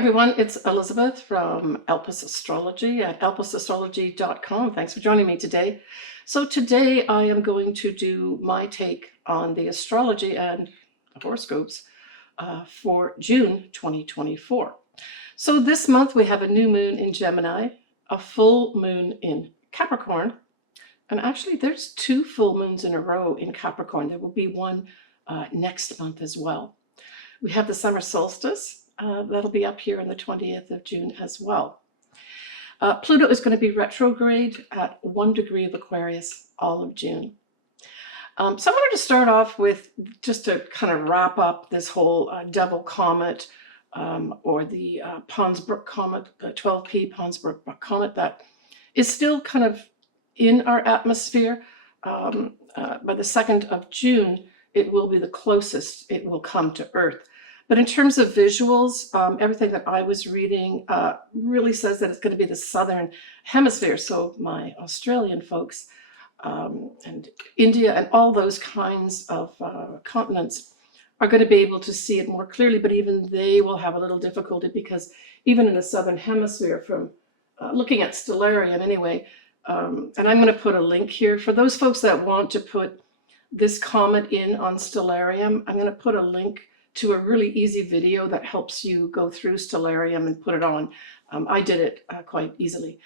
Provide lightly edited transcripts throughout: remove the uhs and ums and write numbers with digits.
everyone, it's Elizabeth from Elpis Astrology at elpisastrology.com. Thanks for joining me today. So today I am going to do my take on the astrology and the horoscopes for June 2024. So this month we have a new moon in Gemini, a full moon in Capricorn, and actually there's 2 full moons in a row in Capricorn. There will be one next month as well. We have the summer solstice. That'll be up here on the 20th of June as well. Pluto is going to be retrograde at 1 degree of Aquarius all of June. So I wanted to start off with, just to kind of wrap up this whole devil comet or the Pons Brooks comet, the 12P Pons Brooks comet that is still kind of in our atmosphere. By the 2nd of June, it will be the closest it will come to Earth. But in terms of visuals, everything that I was reading really says that it's going to be the Southern Hemisphere. So my Australian folks and India and all those kinds of continents are going to be able to see it more clearly, but even they will have a little difficulty because even in the Southern Hemisphere, from looking at stellarium anyway, and I'm going to put a link here for those folks that want to put this comet in on stellarium. I'm going to put a link to a really easy video that helps you go through stellarium and put it on. I did it quite easily.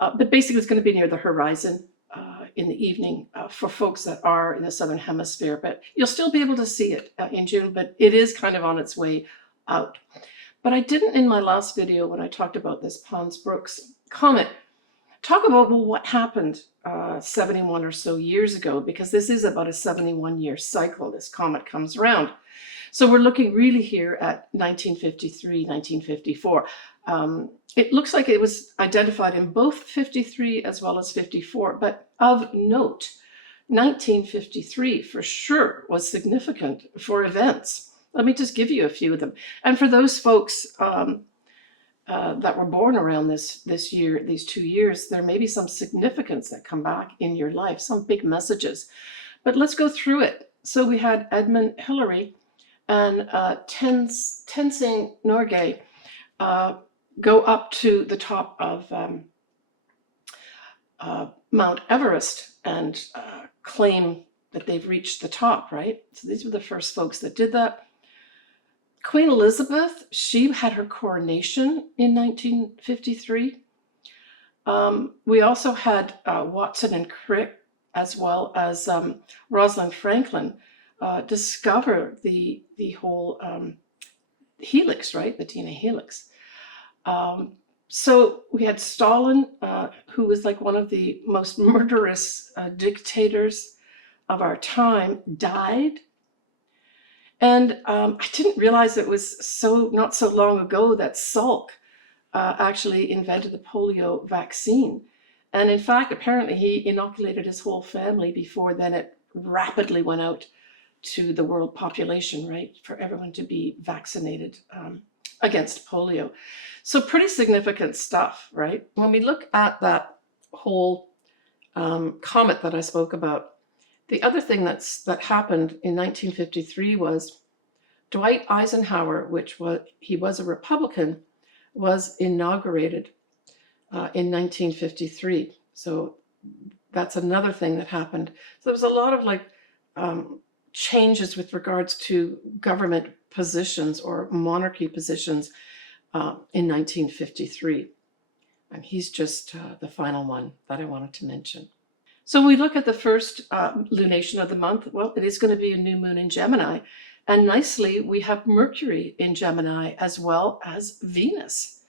But basically it's going to be near the horizon in the evening for folks that are in the Southern Hemisphere. But you'll still be able to see it in June, but it is kind of on its way out. But I didn't, in my last video when I talked about this Pons Brooks comet, talk about, well, what happened 71 or so years ago, because this is about a 71-year cycle. This comet comes around. So we're looking really here at 1953, 1954. It looks like it was identified in both 53 as well as 54, but of note, 1953 for sure was significant for events. Let me just give you a few of them. And for those folks that were born around this year, these 2 years, there may be some significance that come back in your life, some big messages. But let's go through it. So we had Edmund Hillary and Tenzing Norgay go up to the top of Mount Everest and claim that they've reached the top, right? So these were the first folks that did that. Queen Elizabeth, she had her coronation in 1953. We also had Watson and Crick, as well as Rosalind Franklin, discover the whole helix, right? The DNA helix. So we had Stalin, who was like one of the most murderous dictators of our time, died. And I didn't realize it was not so long ago that Salk actually invented the polio vaccine. And in fact, apparently he inoculated his whole family before then it rapidly went out to the world population, right? For everyone to be vaccinated against polio. So pretty significant stuff, right? When we look at that whole comet that I spoke about, the other thing that happened in 1953 was Dwight Eisenhower, he was a Republican, was inaugurated in 1953. So that's another thing that happened. So there was a lot of changes with regards to government positions or monarchy positions in 1953. And he's just the final one that I wanted to mention. So when we look at the first lunation of the month, well, it is going to be a new moon in Gemini. And nicely, we have Mercury in Gemini as well as Venus.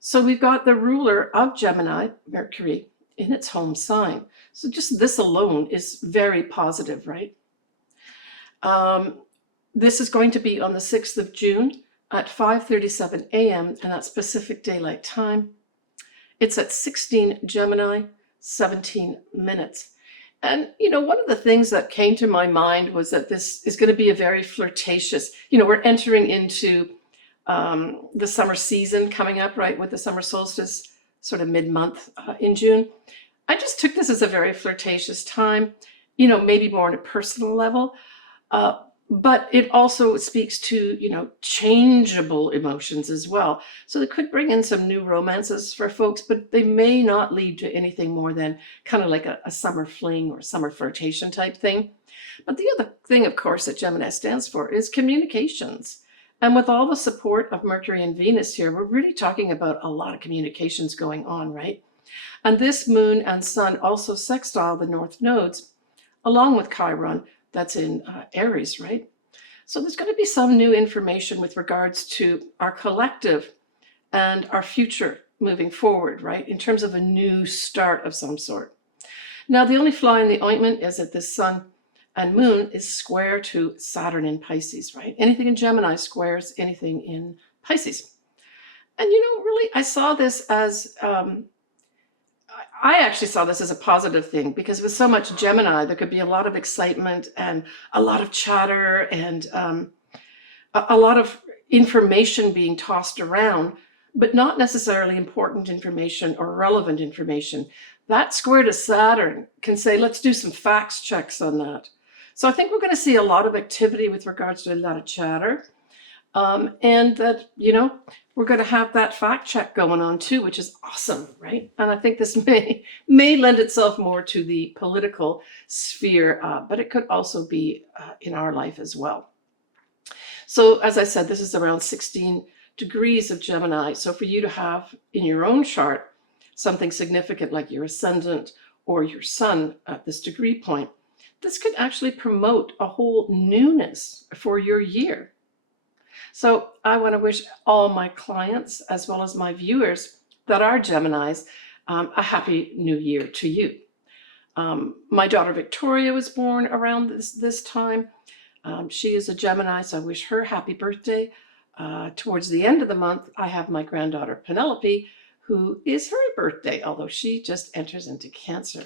So we've got the ruler of Gemini, Mercury, in its home sign. So just this alone is very positive, right? This is going to be on the 6th of June at 5:37 a.m. and that's Pacific Daylight Time. It's at 16 Gemini, 17 minutes. And, one of the things that came to my mind was that this is going to be a very flirtatious, we're entering into the summer season coming up, right, with the summer solstice, sort of mid-month in June. I just took this as a very flirtatious time, maybe more on a personal level. But it also speaks to, changeable emotions as well. So it could bring in some new romances for folks, but they may not lead to anything more than kind of like a summer fling or summer flirtation type thing. But the other thing, of course, that Gemini stands for is communications. And with all the support of Mercury and Venus here, we're really talking about a lot of communications going on, right? And this moon and sun also sextile the north nodes, along with Chiron, that's in Aries, right? So there's going to be some new information with regards to our collective and our future moving forward, right? In terms of a new start of some sort. Now, the only fly in the ointment is that this sun and moon is square to Saturn in Pisces, right? Anything in Gemini squares anything in Pisces. And really, I saw this as I actually saw this as a positive thing, because with so much Gemini, there could be a lot of excitement and a lot of chatter and a lot of information being tossed around, but not necessarily important information or relevant information. That square to Saturn can say, let's do some facts checks on that. So I think we're going to see a lot of activity with regards to a lot of chatter. And that, we're going to have that fact check going on too, which is awesome, right? And I think this may lend itself more to the political sphere, but it could also be in our life as well. So as I said, this is around 16 degrees of Gemini. So for you to have in your own chart something significant like your ascendant or your sun at this degree point, this could actually promote a whole newness for your year. So I want to wish all my clients, as well as my viewers that are Geminis, a happy new year to you. My daughter Victoria was born around this time. She is a Gemini, so I wish her happy birthday. Towards the end of the month, I have my granddaughter Penelope, who is her birthday, although she just enters into Cancer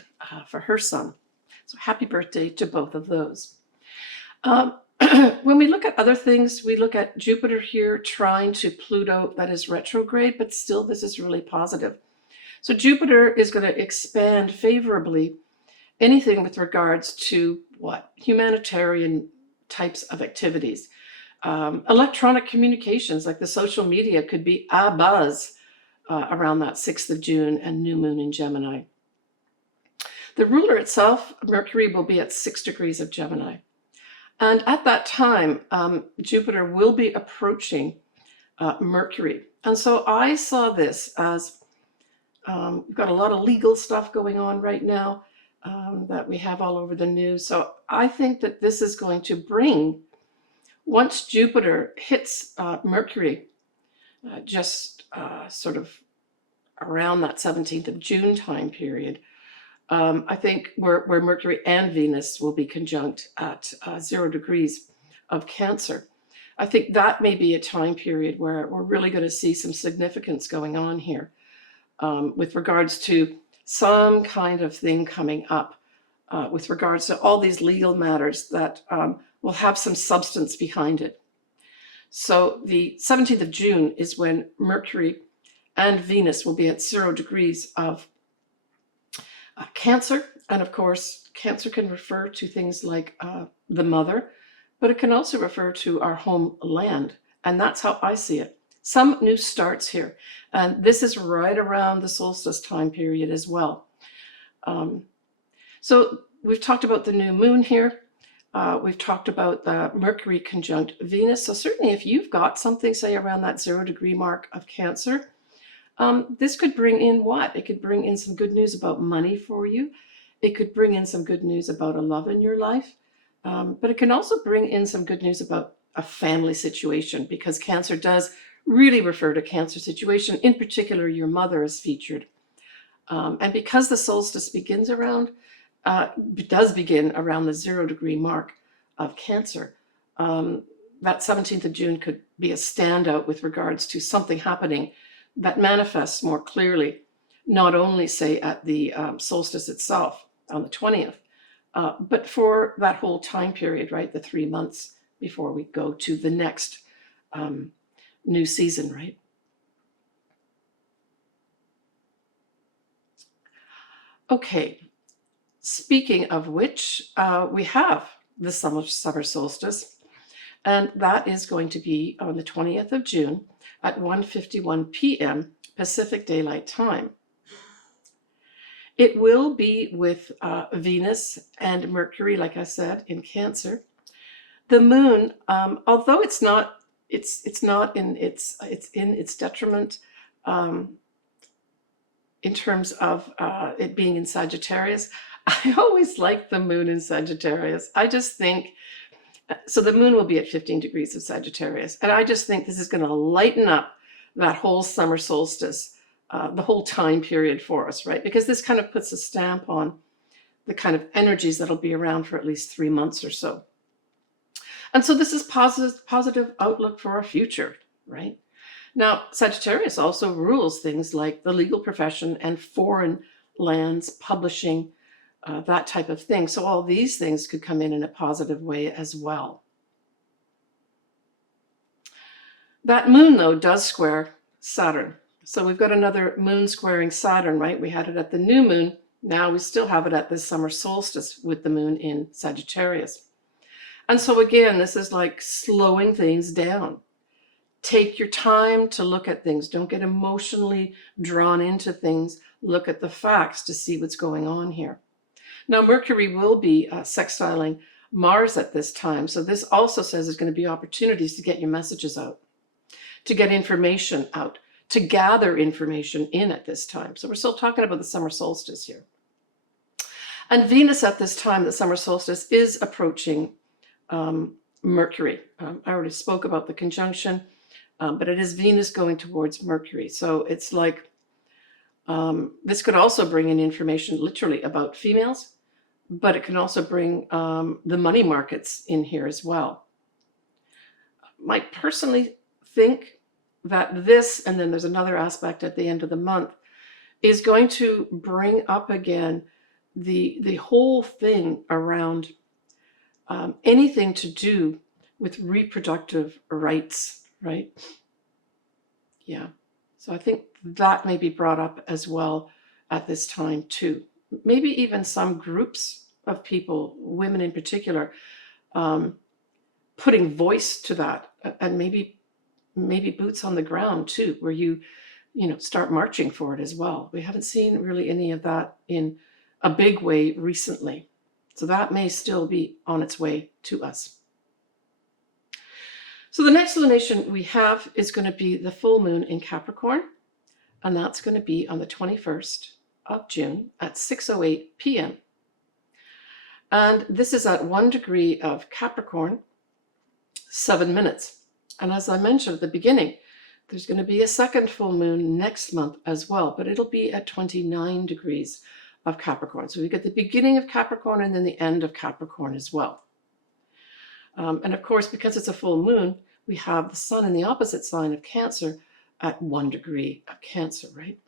for her son. So happy birthday to both of those. When we look at other things, we look at Jupiter here trying to Pluto, that is retrograde, but still this is really positive. So Jupiter is going to expand favorably anything with regards to what? Humanitarian types of activities. Electronic communications, like the social media, could be abuzz around that 6th of June and new moon in Gemini. The ruler itself, Mercury, will be at 6 degrees of Gemini. And at that time, Jupiter will be approaching Mercury. And so I saw this as we've got a lot of legal stuff going on right now that we have all over the news. So I think that this is going to bring, once Jupiter hits Mercury, just sort of around that 17th of June time period, I think where Mercury and Venus will be conjunct at 0 degrees of Cancer. I think that may be a time period where we're really going to see some significance going on here with regards to some kind of thing coming up with regards to all these legal matters that will have some substance behind it. So the 17th of June is when Mercury and Venus will be at 0 degrees of Cancer. And of course, Cancer can refer to things like the mother, but it can also refer to our homeland. And that's how I see it. Some new starts here. And this is right around the solstice time period as well. So we've talked about the new moon here. We've talked about the Mercury conjunct Venus. So certainly if you've got something, say, around that 0 degree mark of Cancer, this could bring in what? It could bring in some good news about money for you. It could bring in some good news about a love in your life. But it can also bring in some good news about a family situation, because Cancer does really refer to Cancer situation. In particular, your mother is featured. And because the solstice does begin around the 0 degree mark of Cancer, that 17th of June could be a standout with regards to something happening that manifests more clearly, not only, say, at the solstice itself on the 20th, but for that whole time period, right? The 3 months before we go to the next new season, right? Okay, speaking of which, we have the summer solstice. And that is going to be on the 20th of June at 1:51 p.m. Pacific Daylight Time. It will be with Venus and Mercury, like I said, in Cancer. The moon, although it's not in its detriment in terms of it being in Sagittarius. I always like the moon in Sagittarius. I just think, so the moon will be at 15 degrees of Sagittarius. And I just think this is going to lighten up that whole summer solstice, the whole time period for us, right? Because this kind of puts a stamp on the kind of energies that'll be around for at least 3 months or so. And so this is positive outlook for our future, right? Now, Sagittarius also rules things like the legal profession and foreign lands, publishing, that type of thing. So all these things could come in a positive way as well. That moon, though, does square Saturn. So we've got another moon squaring Saturn, right? We had it at the new moon. Now we still have it at the summer solstice with the moon in Sagittarius. And so again, this is like slowing things down. Take your time to look at things. Don't get emotionally drawn into things. Look at the facts to see what's going on here. Now, Mercury will be sextiling Mars at this time. So this also says there's going to be opportunities to get your messages out, to get information out, to gather information in at this time. So we're still talking about the summer solstice here. And Venus at this time, the summer solstice, is approaching Mercury. I already spoke about the conjunction, but it is Venus going towards Mercury. So it's like this could also bring in information literally about females, but it can also bring the money markets in here as well. I personally think that this, and then there's another aspect at the end of the month, is going to bring up again the whole thing around anything to do with reproductive rights, right? Yeah. So I think that may be brought up as well at this time too. Maybe even some groups of people, women in particular, putting voice to that, and maybe boots on the ground too, where you start marching for it as well. We haven't seen really any of that in a big way recently. So that may still be on its way to us. So the next lunation we have is going to be the full moon in Capricorn, and that's going to be on the 21st of June at 6:08 p.m. And this is at 1 degree of Capricorn, 7 minutes. And as I mentioned at the beginning, there's going to be a second full moon next month as well, but it'll be at 29 degrees of Capricorn. So we get the beginning of Capricorn and then the end of Capricorn as well. And of course, because it's a full moon, we have the sun in the opposite sign of Cancer at 1 degree of Cancer, right?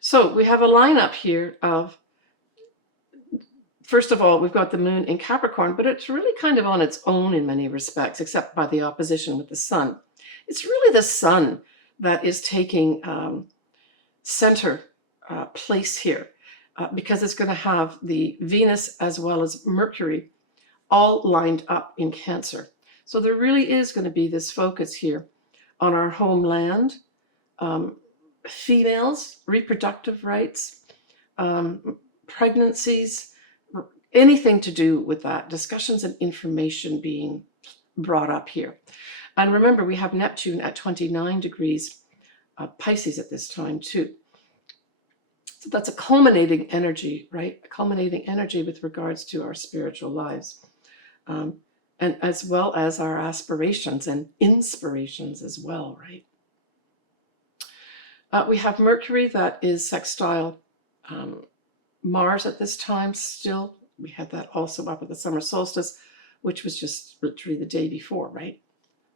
So we have a lineup here of, first of all, we've got the moon in Capricorn, but it's really kind of on its own in many respects, except by the opposition with the sun. It's really the sun that is taking center place here, because it's going to have the Venus as well as Mercury all lined up in Cancer. So there really is going to be this focus here on our homeland, females, reproductive rights, pregnancies, anything to do with that, discussions and information being brought up here. And remember, we have Neptune at 29 degrees Pisces at this time too. So that's a culminating energy, right? A culminating energy with regards to our spiritual lives, and as well as our aspirations and inspirations as well, right? We have Mercury that is sextile Mars at this time still. We had that also up at the summer solstice, which was just literally the day before, right?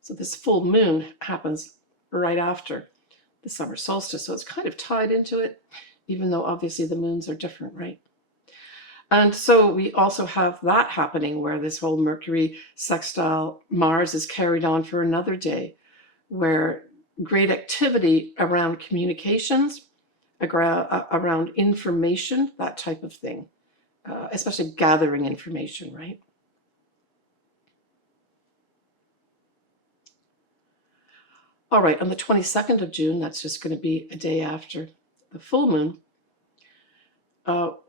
So this full moon happens right after the summer solstice. So it's kind of tied into it, even though obviously the moons are different, right? And so we also have that happening where this whole Mercury sextile Mars is carried on for another day, where great activity around communications, around information, that type of thing, especially gathering information, right? All right, on the 22nd of June, that's just going to be a day after the full moon,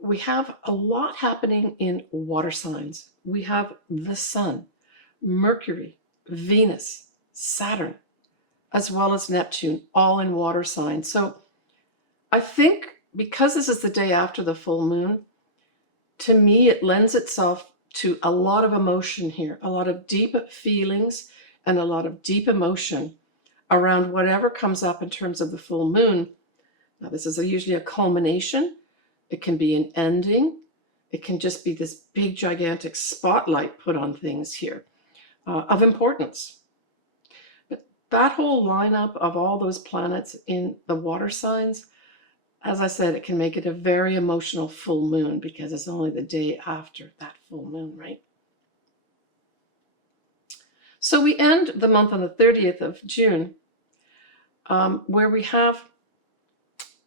we have a lot happening in water signs. We have the Sun, Mercury, Venus, Saturn, as well as Neptune, all in water signs. So I think because this is the day after the full moon, to me, it lends itself to a lot of emotion here, a lot of deep feelings and a lot of deep emotion around whatever comes up in terms of the full moon. Now, this is usually a culmination. It can be an ending. It can just be this big, gigantic spotlight put on things here of importance. But that whole lineup of all those planets in the water signs, as I said, it can make it a very emotional full moon because it's only the day after that full moon, right? So we end the month on the 30th of June, where we have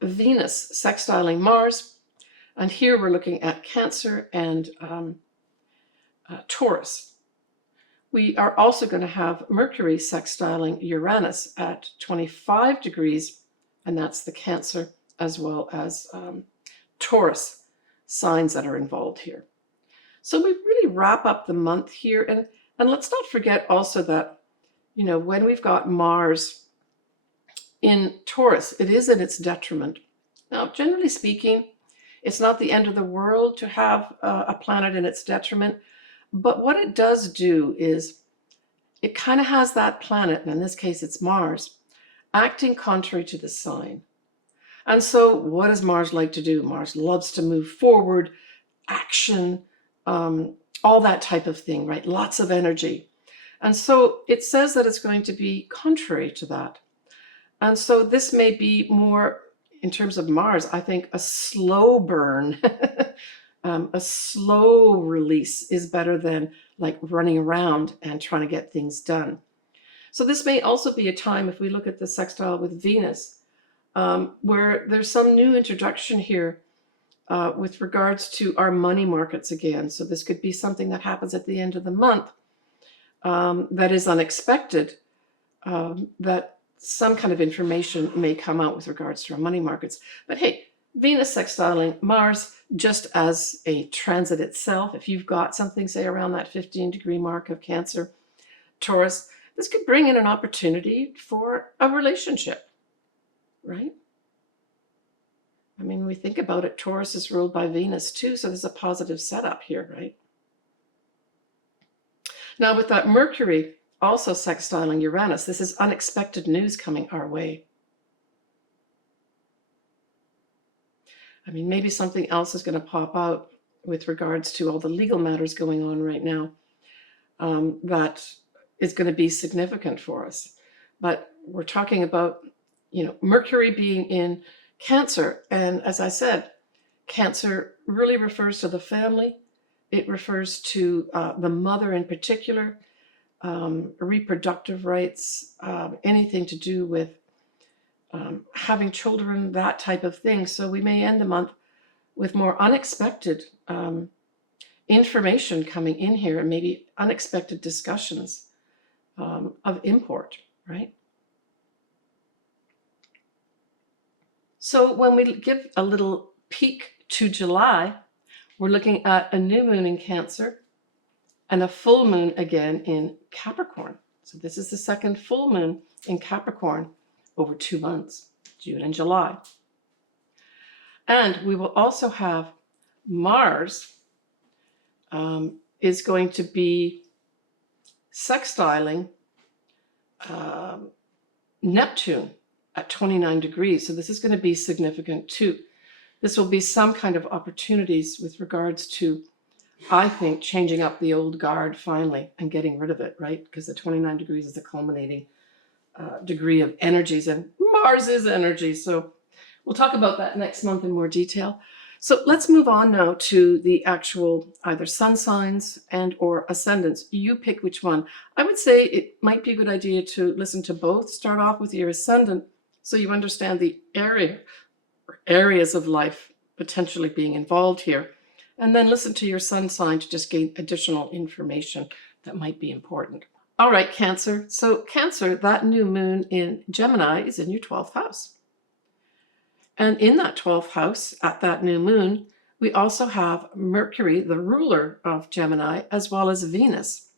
Venus sextiling Mars. And here we're looking at Cancer and Taurus. We are also going to have Mercury sextiling Uranus at 25 degrees, and that's the Cancer as well as Taurus signs that are involved here. So we really wrap up the month here. And let's not forget also that, when we've got Mars in Taurus, it is in its detriment. Now, generally speaking, it's not the end of the world to have a planet in its detriment, but what it does do is it kind of has that planet, and in this case it's Mars, acting contrary to the sign. And so what does Mars like to do? Mars loves to move forward, action, all that type of thing, right? Lots of energy. And so it says that it's going to be contrary to that. And so this may be more, in terms of Mars, I think a slow burn, a slow release is better than like running around and trying to get things done. So this may also be a time, if we look at the sextile with Venus, where there's some new introduction here with regards to our money markets again. So this could be something that happens at the end of the month that is unexpected, that some kind of information may come out with regards to our money markets. But hey, Venus sextiling Mars, just as a transit itself, if you've got something, say, around that 15-degree mark of Cancer, Taurus, this could bring in an opportunity for a relationship, right? I mean, when we think about it, Taurus is ruled by Venus too, so there's a positive setup here, right? Now, with that Mercury also sextiling Uranus, this is unexpected news coming our way. I mean, maybe something else is going to pop out with regards to all the legal matters going on right now that is going to be significant for us. But we're talking about, Mercury being in Cancer. And as I said, Cancer really refers to the family. It refers to the mother in particular, reproductive rights, anything to do with having children, that type of thing. So we may end the month with more unexpected information coming in here, and maybe unexpected discussions of import, right? So when we give a little peek to July, we're looking at a new moon in Cancer and a full moon again in Capricorn. So this is the second full moon in Capricorn over 2 months, June and July. And we will also have Mars is going to be sextiling Neptune at 29 degrees. So this is going to be significant too. This will be some kind of opportunities with regards to, I think, changing up the old guard finally and getting rid of it, right? Because the 29 degrees is the culminating degree of energies, and Mars is energy. So we'll talk about that next month in more detail. So let's move on now to the actual either sun signs and or ascendants. You pick which one. I would say it might be a good idea to listen to both. Start off with your ascendant so you understand the areas of life potentially being involved here. And then listen to your sun sign to just gain additional information that might be important. All right, Cancer. So Cancer, that new moon in Gemini is in your 12th house. And in that 12th house, at that new moon, we also have Mercury, the ruler of Gemini, as well as Venus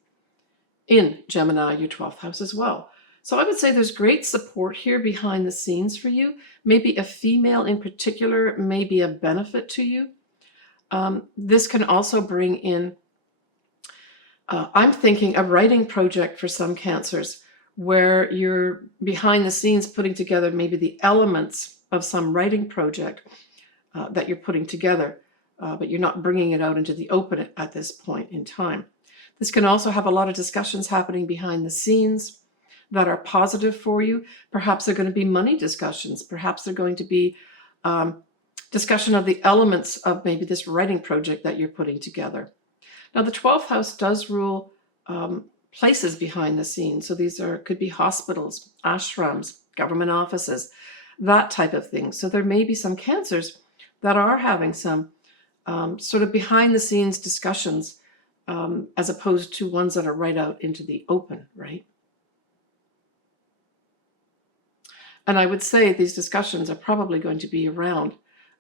in Gemini, your 12th house as well. So I would say there's great support here behind the scenes for you. Maybe a female in particular may be a benefit to you. This can also bring in, I'm thinking, a writing project for some Cancers where you're behind the scenes putting together maybe the elements of some writing project that you're putting together, but you're not bringing it out into the open at this point in time. This can also have a lot of discussions happening behind the scenes that are positive for you. Perhaps they're going to be money discussions. Perhaps they're going to be discussion of the elements of maybe this writing project that you're putting together. Now, the 12th house does rule places behind the scenes. So these could be hospitals, ashrams, government offices, that type of thing. So there may be some Cancers that are having some sort of behind the scenes discussions as opposed to ones that are right out into the open, right? And I would say these discussions are probably going to be around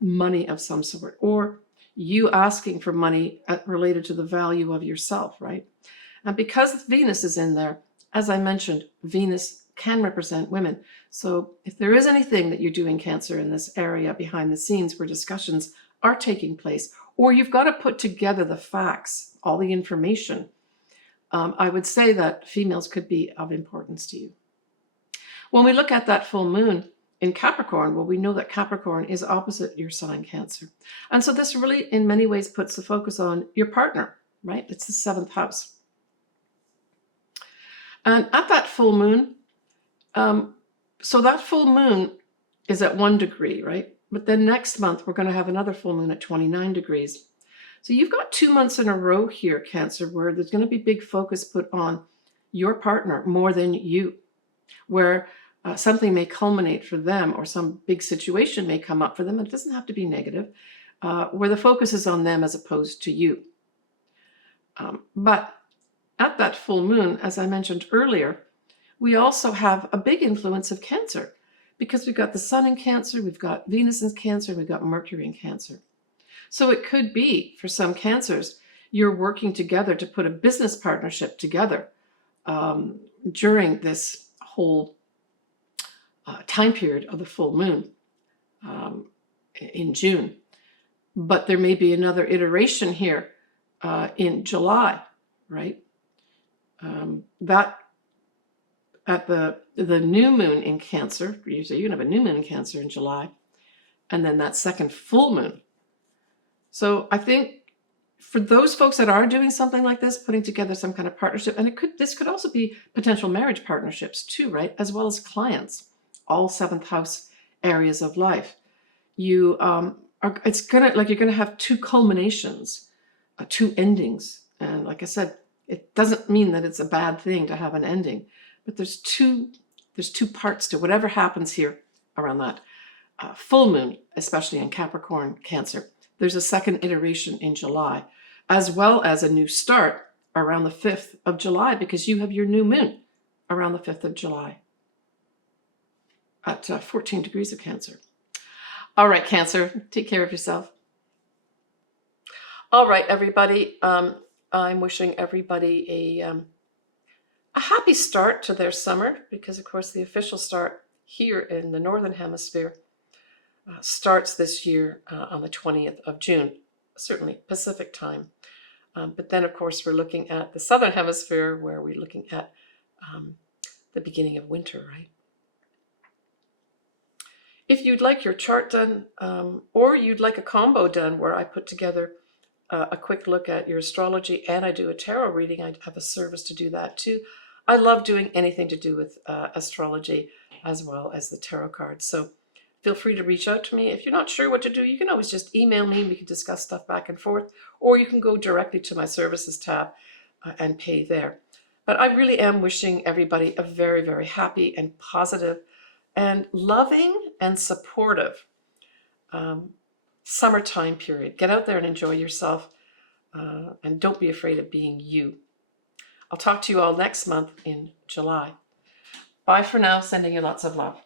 money of some sort, or you asking for money related to the value of yourself, right? And because Venus is in there, as I mentioned, Venus can represent women. So if there is anything that you're doing, Cancer, in this area behind the scenes where discussions are taking place, or you've got to put together the facts, all the information, I would say that females could be of importance to you. When we look at that full moon in Capricorn, well, we know that Capricorn is opposite your sign, Cancer. And so this really, in many ways, puts the focus on your partner, right? It's the 7th house. And at that full moon, so that full moon is at 1 degree, right? But then next month, we're going to have another full moon at 29 degrees. So you've got 2 months in a row here, Cancer, where there's going to be big focus put on your partner more than you, where something may culminate for them or some big situation may come up for them. It doesn't have to be negative, where the focus is on them as opposed to you. But at that full moon, as I mentioned earlier, we also have a big influence of Cancer because we've got the Sun in Cancer, we've got Venus in Cancer, we've got Mercury in Cancer. So it could be, for some Cancers, you're working together to put a business partnership together during this whole time period of the full moon in June. But there may be another iteration here in July, right? That at the new moon in Cancer, usually you can have a new moon in Cancer in July, and then that second full moon. So I think for those folks that are doing something like this, putting together some kind of partnership, and this could also be potential marriage partnerships too, right? As well as clients, all 7th house areas of life. You it's gonna, like, you're gonna have 2 culminations, 2 endings, and like I said, it doesn't mean that it's a bad thing to have an ending, but there's two parts to whatever happens here around that full moon, especially in Capricorn, Cancer. There's a second iteration in July, as well as a new start around the 5th of July, because you have your new moon around the 5th of July at 14 degrees of Cancer. All right, Cancer, take care of yourself. All right, everybody. I'm wishing everybody a happy start to their summer, because, of course, the official start here in the Northern Hemisphere starts this year on the 20th of June, certainly Pacific time. But then, of course, we're looking at the Southern Hemisphere, where we're looking at the beginning of winter, right? If you'd like your chart done, or you'd like a combo done where I put together a quick look at your astrology and I do a tarot reading, I have a service to do that too. I love doing anything to do with astrology as well as the tarot cards. So feel free to reach out to me. If you're not sure what to do, you can always just email me and we can discuss stuff back and forth, or you can go directly to my services tab and pay there. But I really am wishing everybody a very, very happy and positive and loving and supportive summertime period. Get out there and enjoy yourself, and don't be afraid of being you. I'll talk to you all next month in July. Bye for now, sending you lots of love.